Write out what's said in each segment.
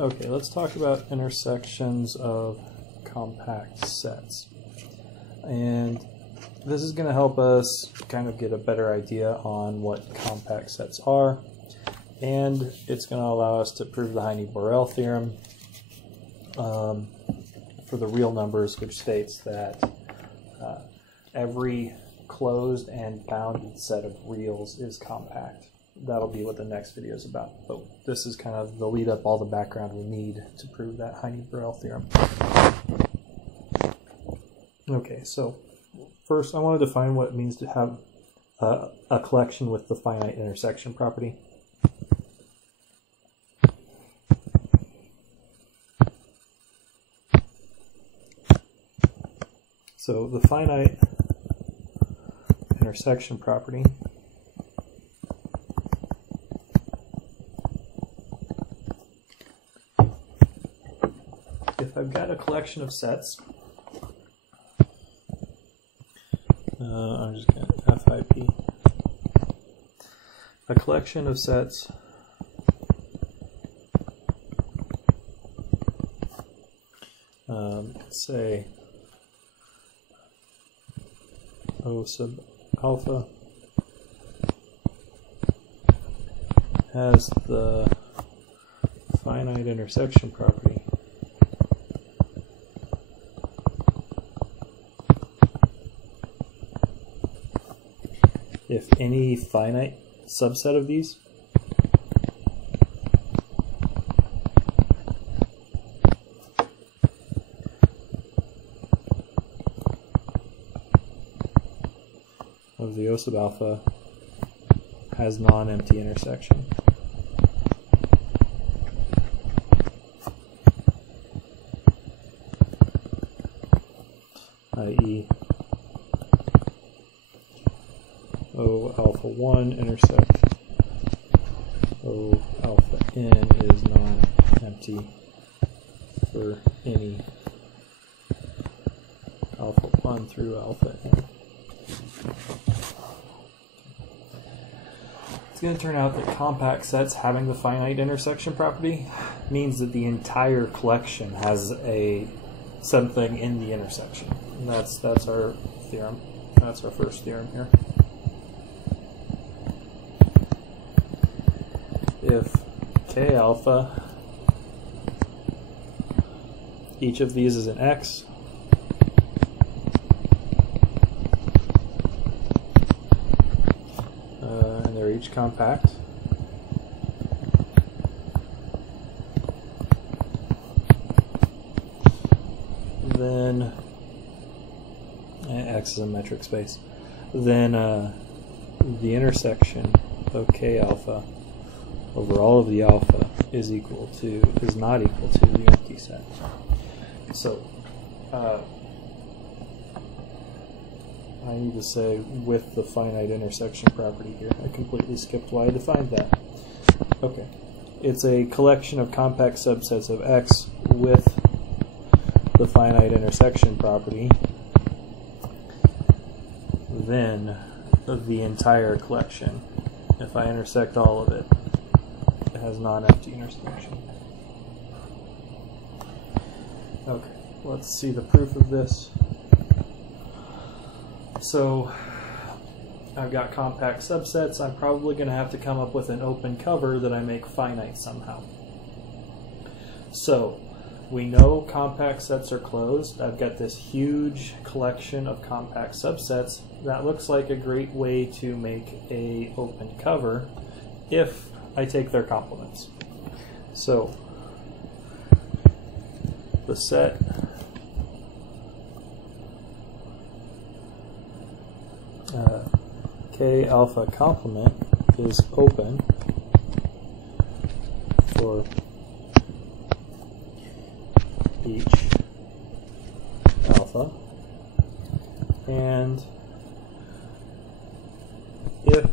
Okay, let's talk about intersections of compact sets. And this is going to help us kind of get a better idea on what compact sets are. And it's going to allow us to prove the Heine-Borel theorem for the real numbers, which states that every closed and bounded set of reals is compact. That'll be what the next video is about. But this is kind of the lead up, all the background we need to prove that Heine-Borel theorem. Okay, so first I want to define what it means to have a collection with the finite intersection property. So the finite intersection property if I've got a collection of sets, I'm just going to FIP, a collection of sets say O sub alpha has the finite intersection property. If any finite subset of these of the O sub alpha has non-empty intersection. I.e. O alpha 1 intersect O alpha n is non-empty for any alpha 1 through alpha n. It's going to turn out that compact sets having the finite intersection property means that the entire collection has something in the intersection. And that's our theorem. That's our first theorem here. If K alpha, each of these is an X, and they're each compact, then X is a metric space, then the intersection of K alpha over all of the alpha is not equal to the empty set. So I need to say with the finite intersection property here. I completely skipped why I defined that. Okay, it's a collection of compact subsets of X with the finite intersection property, then the entire collection, if I intersect all of it, has non-empty intersection. Okay, let's see the proof of this. So I've got compact subsets. I'm probably going to have to come up with an open cover that I make finite somehow. So we know compact sets are closed. I've got this huge collection of compact subsets. That looks like a great way to make an open cover if I take their complements. So the set K alpha complement is open for each alpha, and if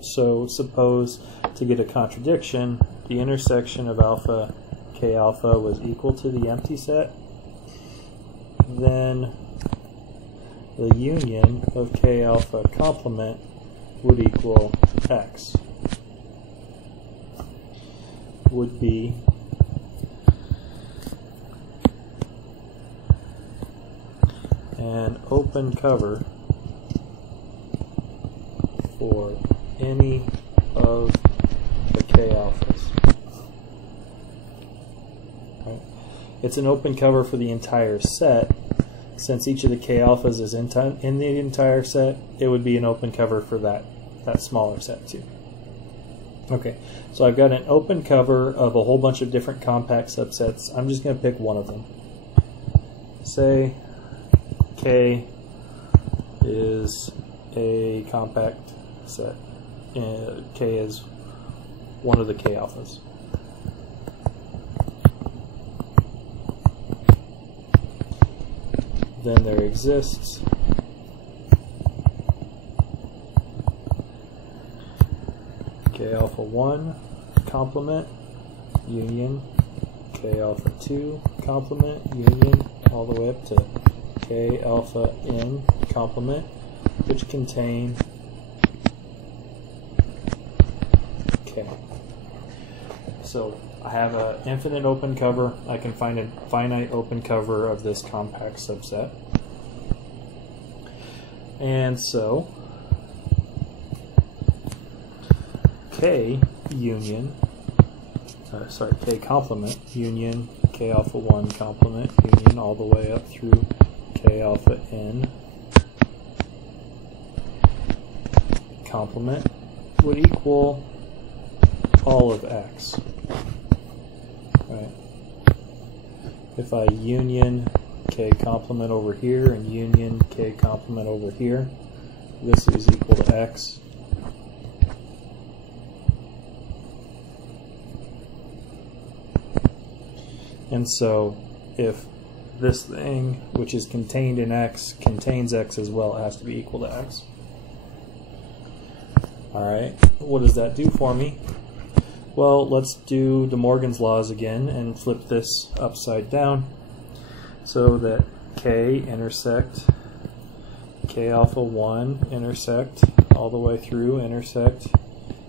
so, suppose to get a contradiction, the intersection of alpha K alpha was equal to the empty set, then the union of K alpha complement would equal X. would be an open cover for any of the k alphas. Right? It's an open cover for the entire set. Since each of the k alphas is in the entire set, it would be an open cover for that smaller set too. Okay, so I've got an open cover of a whole bunch of different compact subsets. I'm just going to pick one of them. Say K is a compact set. K is one of the k alphas. Then there exists k alpha 1 complement union k alpha 2 complement union all the way up to k alpha n complement, which contain k. So I have an infinite open cover. I can find a finite open cover of this compact subset. And so K union, K complement union K alpha 1 complement union all the way up through K alpha n complement would equal all of X. Right. If I union K complement over here and union K complement over here, this is equal to X. And so if this thing, which is contained in X, contains X as well, it has to be equal to X. Alright, what does that do for me? Well, let's do De Morgan's laws again and flip this upside down so that K intersect K alpha 1 intersect all the way through intersect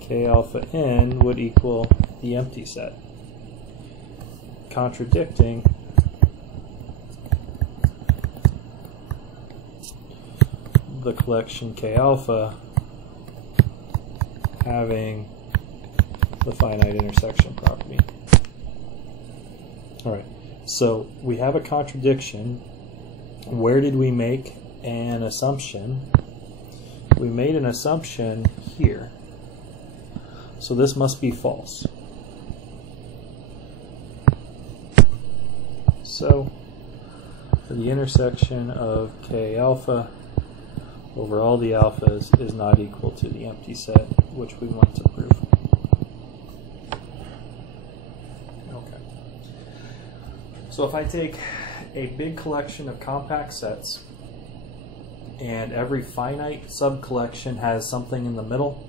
K alpha n would equal the empty set, contradicting the collection K alpha having the finite intersection property. Alright, so we have a contradiction. Where did we make an assumption? We made an assumption here. So this must be false. So the intersection of K alpha over all the alphas is not equal to the empty set, which we want to prove. Okay. So if I take a big collection of compact sets and every finite sub-collection has something in the middle,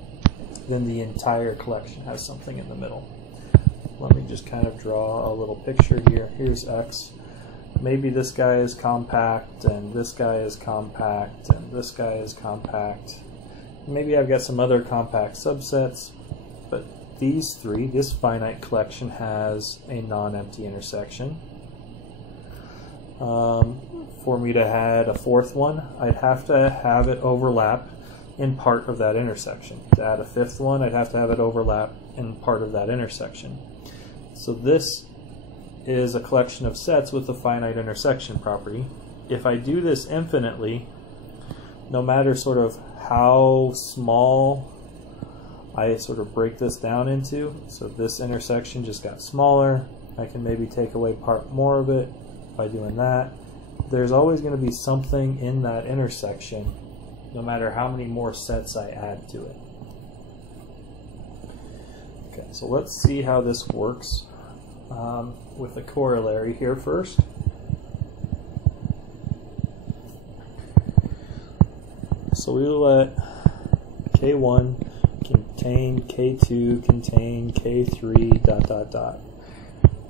then the entire collection has something in the middle. Let me just kind of draw a little picture here. Here's X. Maybe this guy is compact, and this guy is compact, and this guy is compact. Maybe I've got some other compact subsets, but these three, this finite collection has a non-empty intersection. For me to add a fourth one, I'd have to have it overlap in part of that intersection. To add a fifth one, I'd have to have it overlap in part of that intersection. So this is a collection of sets with a finite intersection property. If I do this infinitely, no matter sort of how small I sort of break this down into, so this intersection just got smaller, I can maybe take away part more of it by doing that. There's always going to be something in that intersection, no matter how many more sets I add to it. Okay, so let's see how this works with a corollary here first. So we will let K1 contain K2 contain K3 dot dot dot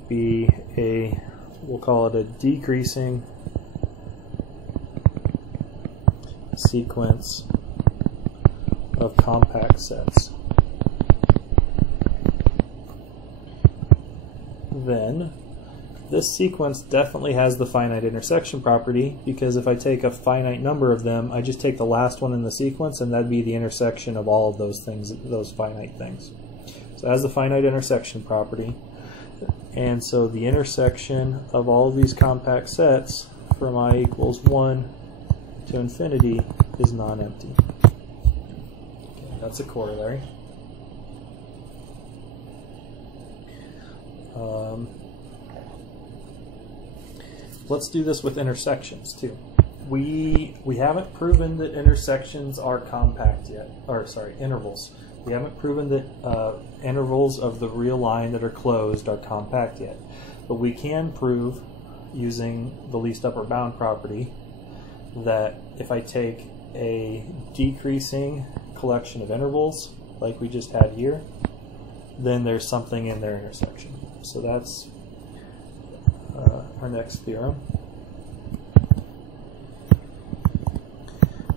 be a, we'll call it a decreasing sequence of compact sets then this sequence definitely has the finite intersection property, because if I take a finite number of them, I just take the last one in the sequence and that'd be the intersection of all of those things, those finite things. So it has the finite intersection property, and so the intersection of all of these compact sets from I equals 1 to infinity is non-empty. Okay, that's a corollary. Let's do this with intersections too. We haven't proven that intersections are compact yet, or sorry, intervals. We haven't proven that intervals of the real line that are closed are compact yet. But we can prove, using the least upper bound property, that if I take a decreasing collection of intervals, like we just had here, then there's something in their intersection. So that's our next theorem.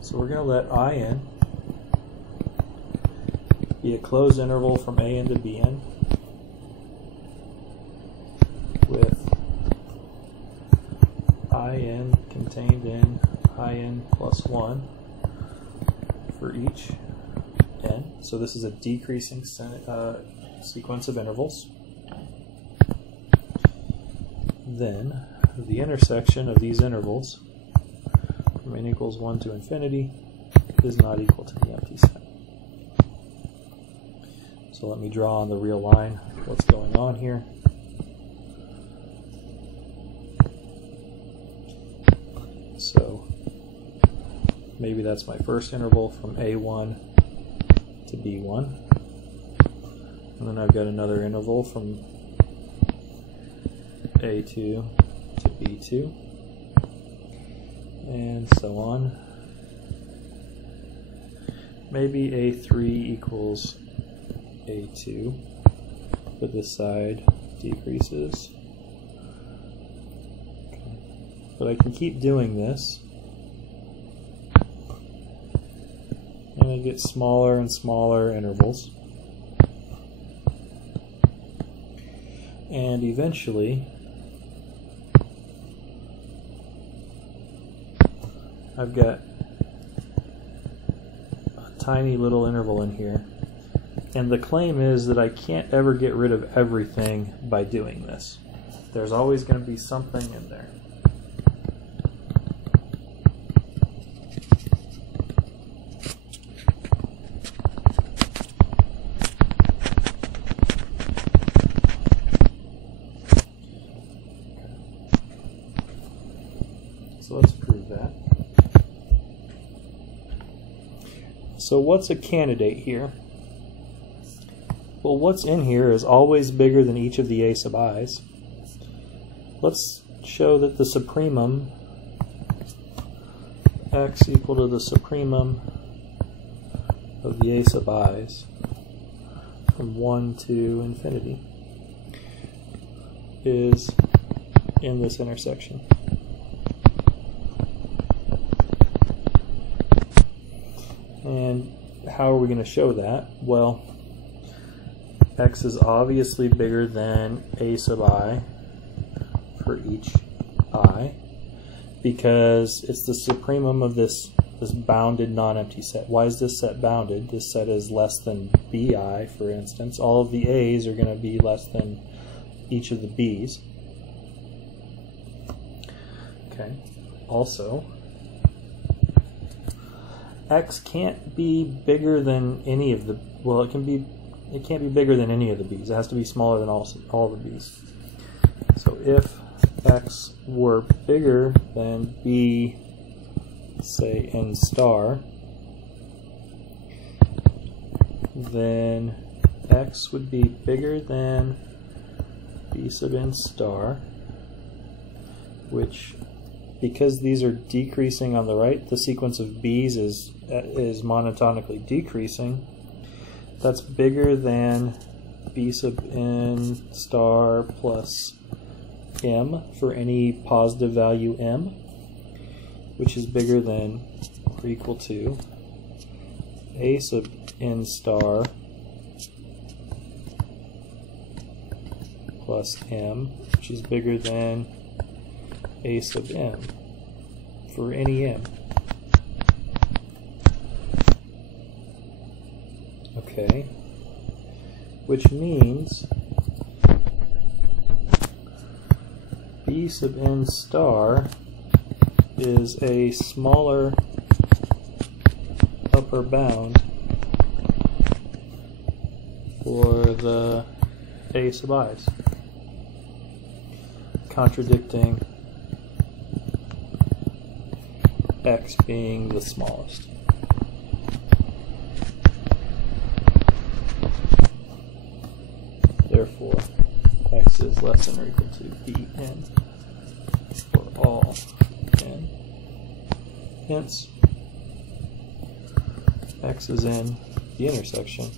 So we're going to let In be a closed interval from AN to Bn with In contained in In plus 1 for each n. So this is a decreasing sequence of intervals. Then the intersection of these intervals from n equals 1 to infinity is not equal to the empty set. So let me draw on the real line what's going on here. So maybe that's my first interval from A1 to B1. And then I've got another interval from A2 to B2, and so on. Maybe A3 equals A2, but this side decreases. Okay. But I can keep doing this, and I get smaller and smaller intervals. And eventually, I've got a tiny little interval in here. And the claim is that I can't ever get rid of everything by doing this. There's always going to be something in there. So let's prove that. So what's a candidate here? Well, what's in here is always bigger than each of the a sub i's. Let's show that the supremum, x equal to the supremum of the a sub i's from 1 to infinity, is in this intersection. And how are we going to show that? Well, x is obviously bigger than a sub I for each I, because it's the supremum of this bounded non-empty set. Why is this set bounded? This set is less than bi, for instance. All of the a's are going to be less than each of the b's. Okay. Also, x can't be bigger than any of the, well, it can't be bigger than any of the b's. It has to be smaller than all the b's. So if x were bigger than b, say n star, then x would be bigger than b sub n star, which, because these are decreasing on the right, the sequence of b's is monotonically decreasing. That's bigger than b sub n star plus m for any positive value m, which is bigger than or equal to a sub n star plus m, which is bigger than a sub m for any m. Okay, which means b sub n star is a smaller upper bound for the a sub i's, contradicting x being the smallest. Therefore, x is less than or equal to bn for all n. Hence, x is in the intersection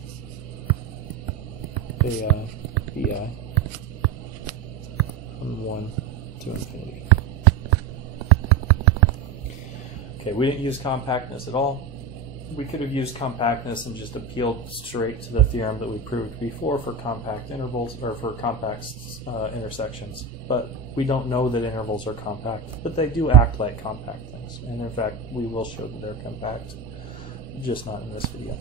ai, bi from 1 to infinity. Okay, we didn't use compactness at all. We could have used compactness and just appealed straight to the theorem that we proved before for compact intervals, or for compact intersections. But we don't know that intervals are compact, but they do act like compact things. And in fact, we will show that they're compact, just not in this video.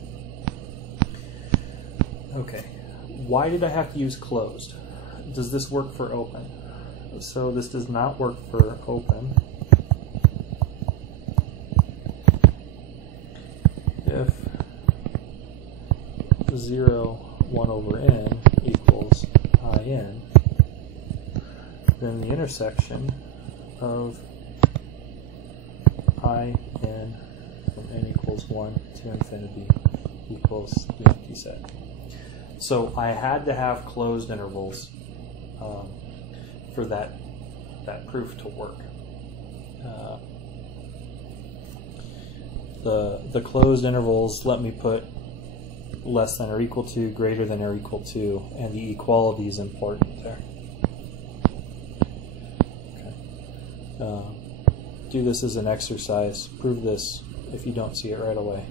Okay, why did I have to use closed? Does this work for open? So this does not work for open. If 0, 1 over n equals in, then the intersection of in from n equals 1 to infinity equals the empty set. So I had to have closed intervals for that proof to work. The closed intervals let me put less than or equal to, greater than or equal to, and the equality is important there. Okay. Do this as an exercise. Prove this if you don't see it right away.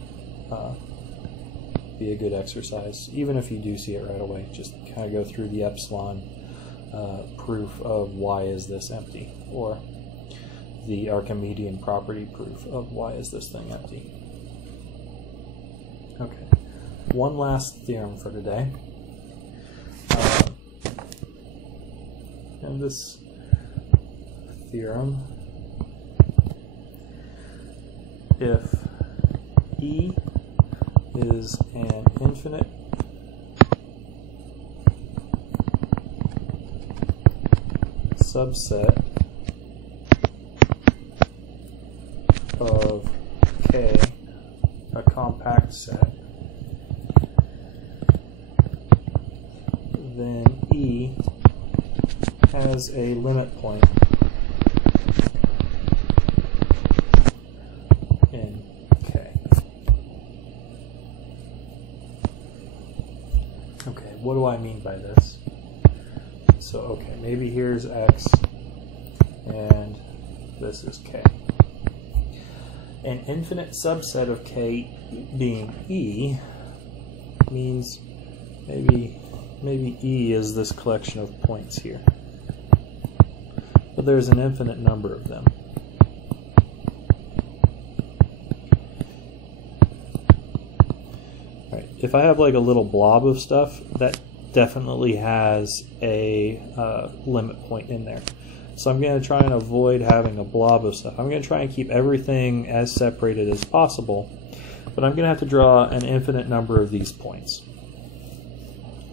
Be a good exercise. Even if you do see it right away, just kind of go through the epsilon proof of why is this empty, or the Archimedean property proof of why is this thing empty. Okay, one last theorem for today. And this theorem, if E is an infinite subset of K, a compact set, then E has a limit point in K. Okay, what do I mean by this? So, okay, maybe here's X and this is K. An infinite subset of K being E means maybe E is this collection of points here. But there's an infinite number of them. Right. If I have like a little blob of stuff, that definitely has a limit point in there. So I'm going to try and avoid having a blob of stuff. I'm going to try and keep everything as separated as possible, but I'm going to have to draw an infinite number of these points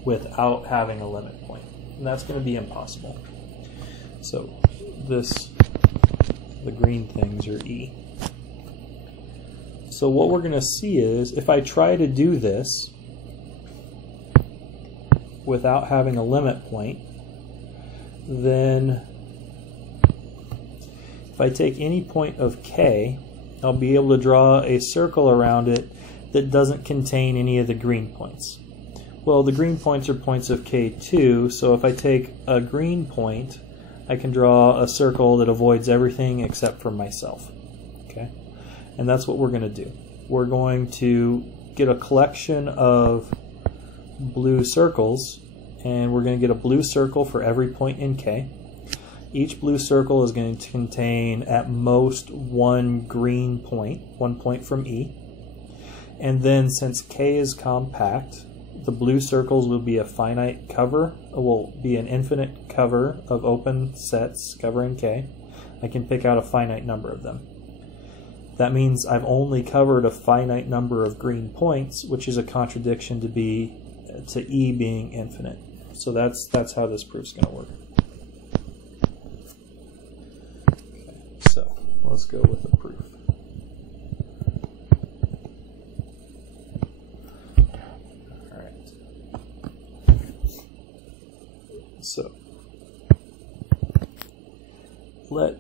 without having a limit point. And that's going to be impossible. So the green things are E. So what we're going to see is, if I try to do this without having a limit point, then if I take any point of K, I'll be able to draw a circle around it that doesn't contain any of the green points. Well, the green points are points of K2, so if I take a green point, I can draw a circle that avoids everything except for myself. Okay? And that's what we're going to do. We're going to get a collection of blue circles and we're going to get a blue circle for every point in K. Each blue circle is going to contain at most one green point, 1 point from E. And then since K is compact, the blue circles will be a finite cover, will be an infinite cover of open sets covering K. I can pick out a finite number of them. That means I've only covered a finite number of green points, which is a contradiction to E being infinite. So that's how this proof's going to work. Okay, so let's go with the proof. All right. So let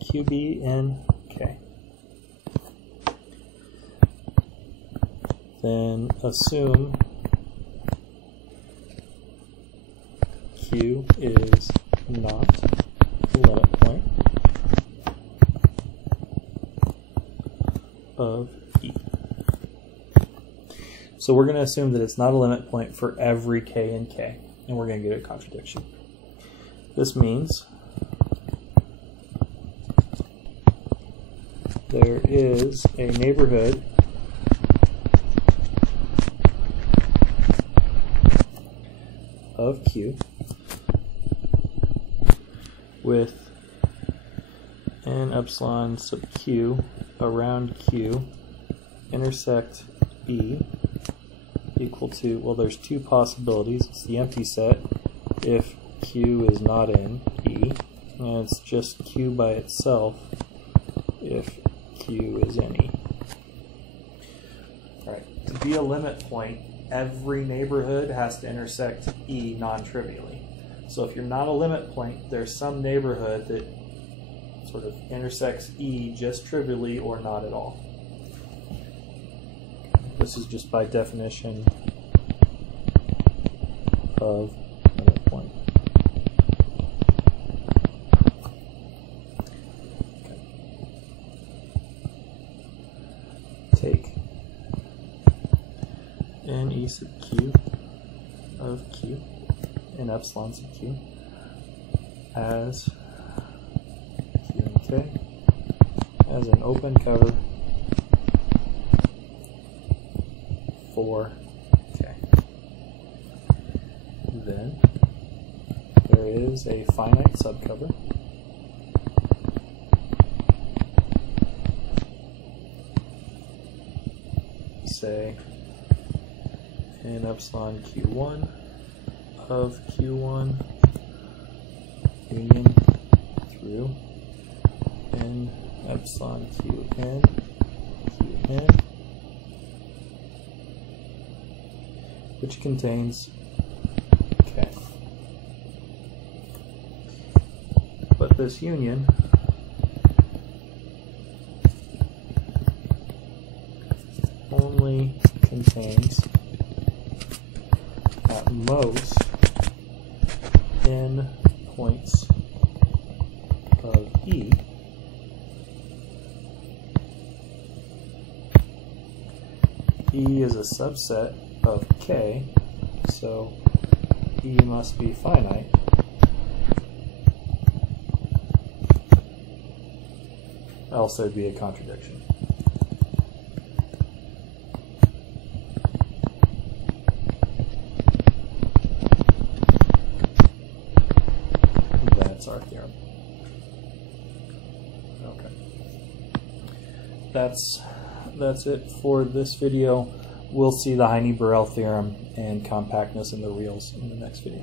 Q be in K. Then assume Q is not the limit point of E. So we're going to assume that it's not a limit point for every K in K, and we're going to get a contradiction. This means there is a neighborhood of Q with n epsilon sub Q around Q intersect E equal to, well, there's two possibilities. It's the empty set if Q is not in E, and it's just Q by itself if Q is in E. Alright, to be a limit point, every neighborhood has to intersect E non-trivially. So if you're not a limit point, there's some neighborhood that sort of intersects E just trivially or not at all. This is just by definition of limit point. Take n E sub Q of Q and epsilon sub Q as Q and K as an open cover for K. Then there is a finite subcover say n epsilon Q1 of Q1 union through n epsilon Qn Qn, which contains K. But this union only contains at most n points of E E is a subset of K, so E must be finite. Else there'd be a contradiction. That's our theorem. Okay. That's it for this video. We'll see the Heine-Borel theorem and compactness in the reals in the next video.